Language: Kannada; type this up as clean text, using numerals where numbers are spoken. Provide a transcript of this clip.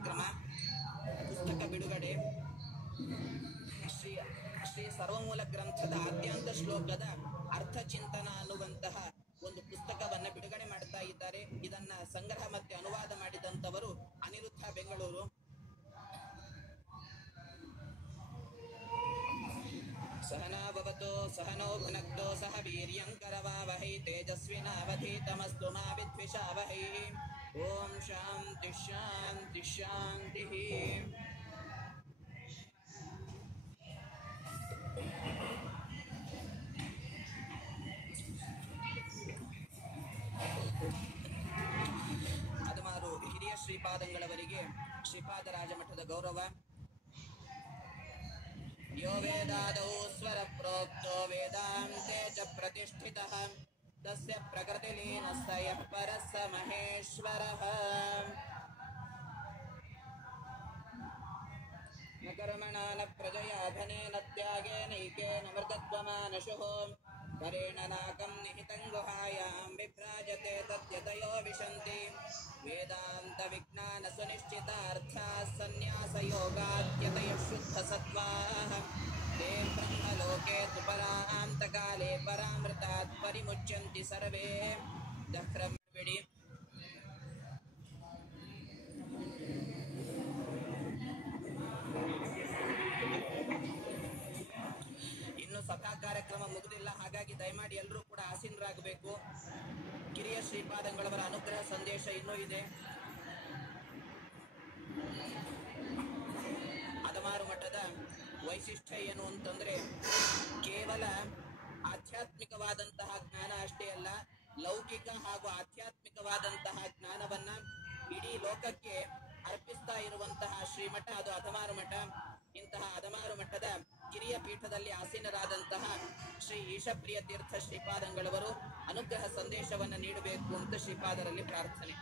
ಕಾರ್ಯಕ್ರಮ ಪುಸ್ತಕ ಬಿಡುಗಡೆ. ಶ್ರೀ ಶ್ರೀ ಸರ್ವಮೂಲ ಗ್ರಂಥದ ಆದ್ಯಾಂತ ಶ್ಲೋಕದ ಅರ್ಥ ಚಿಂತನ ಅನ್ನುವಂತಹ ಒಂದು ಪುಸ್ತಕವನ್ನ ಬಿಡುಗಡೆ ಮಾಡ್ತಾ ಇದ್ದಾರೆ. ಇದನ್ನ ಸಂಗ್ರಹ ಮತ್ತೆ ಅನುವಾದ ಮಾಡಿದಂತವರು ಅನಿರುದ್ಧ ಬೆಂಗಳೂರು. ಸಹನಾ ಭವತು ಸಹನೋ ಭುನಕ್ತೋ ಸಹ ವೀರ್ಯಂಕರವಾವಹೈ ತೇಜಸ್ವಿನಾವಧೀತಮಸ್ತು ಮಾ ವಿದ್ವಿಷಾವಹೈ. ಓಂ ಶಾಂತಿ ಶಾಂತಿ ಶಾಂತಿ. ಹದಿಮಾರು ಹಿರಿಯ ಶ್ರೀಪಾದಂಗಳವರಿಗೆ ಶ್ರೀಪಾದರಾಜ ಮಠದ ಗೌರವ. ಯೋ ವೇದಾದೌ ಸ್ವರ ಪ್ರೋಕ್ತೋ ವೇದಾಂತೆ ಚ ಪ್ರತಿಷ್ಠಿತಃ ತಸ್ಯ ಪ್ರಕೃತಿಲೀನಸ್ಸ ಯಃ ಪರಃ ಸ ಮಹೇಶ್ವರಃ. ನ ಕರ್ಮಣಾ ನ ಪ್ರಜಯಾ ಧನೇನ ತ್ಯಾಗೇನೈಕೇನ ಮೃತತ್ವಮಾನಶುಃ ಕರೇಣ ನಾಕಂ ನಿಹಿತಂ ಗುಹಾಯಾಂ ವಿಭ್ರಾಜತೆ ತದ್ಯತಯೋ ವಿಶಂತಿ. ವೇದಾಂತ ವಿಜ್ಞಾನ ಸುನಿಶ್ಚಿತಾರ್ಥಾಃ ಸನ್ಯಾಸ ಯೋಗಾದ್ಯತಯಃ ಶುದ್ಧ ಸತ್ವಾಃ ತೇ ಬ್ರಹ್ಮಲೋಕೆ ತು ಪರಾಂತಕಾಲೇ ಪರಾಮೃತಾತ್ ಪರಿಮುಚ್ಯಂತಿ ಸರ್ವೇ. ದಕ್ರಂ ಬಿಡಿ. ಇನ್ನು ಸಭಾ ಕಾರ್ಯಕ್ರಮ ಮುಗಿದಿಲ್ಲ, ಹಾಗಾಗಿ ದಯಮಾಡಿ ಎಲ್ಲರೂ ಕೂಡ ಆಸೀನರಾಗಬೇಕು. ಕಿರಿಯ ಶ್ರೀಪಾದಂಗಳವರ ಅನುಗ್ರಹ ಸಂದೇಶ ಇನ್ನೂ ಇದೆ. ಹದಿಮಾರು ಮಠದ ವೈಶಿಷ್ಟ್ಯ ಏನು ಅಂತಂದ್ರೆ, ಕೇವಲ ಆಧ್ಯಾತ್ಮಿಕವಾದಂತಹ ಜ್ಞಾನ ಅಷ್ಟೇ ಅಲ್ಲ, ಲೌಕಿಕ ಹಾಗೂ ಆಧ್ಯಾತ್ಮಿಕವಾದಂತಹ ಜ್ಞಾನವನ್ನ ಇಡೀ ಲೋಕಕ್ಕೆ ಅರ್ಪಿಸ್ತಾ ಇರುವಂತಹ ಶ್ರೀಮಠ ಅದು ಹದಿಮಾರು ಮಠ. ಇಂತಹ ಹದಿಮಾರು ಮಠದ ಕಿರಿಯ ಪೀಠದಲ್ಲಿ ಆಸೀನರಾದಂತಹ ಶ್ರೀ ಈಶಪ್ರಿಯ ತೀರ್ಥ ಶ್ರೀಪಾದಂಗಳವರು ಅನುಗ್ರಹ ಸಂದೇಶವನ್ನು ನೀಡಬೇಕು ಅಂತ ಶ್ರೀಪಾದರಲ್ಲಿ ಪ್ರಾರ್ಥನೆ.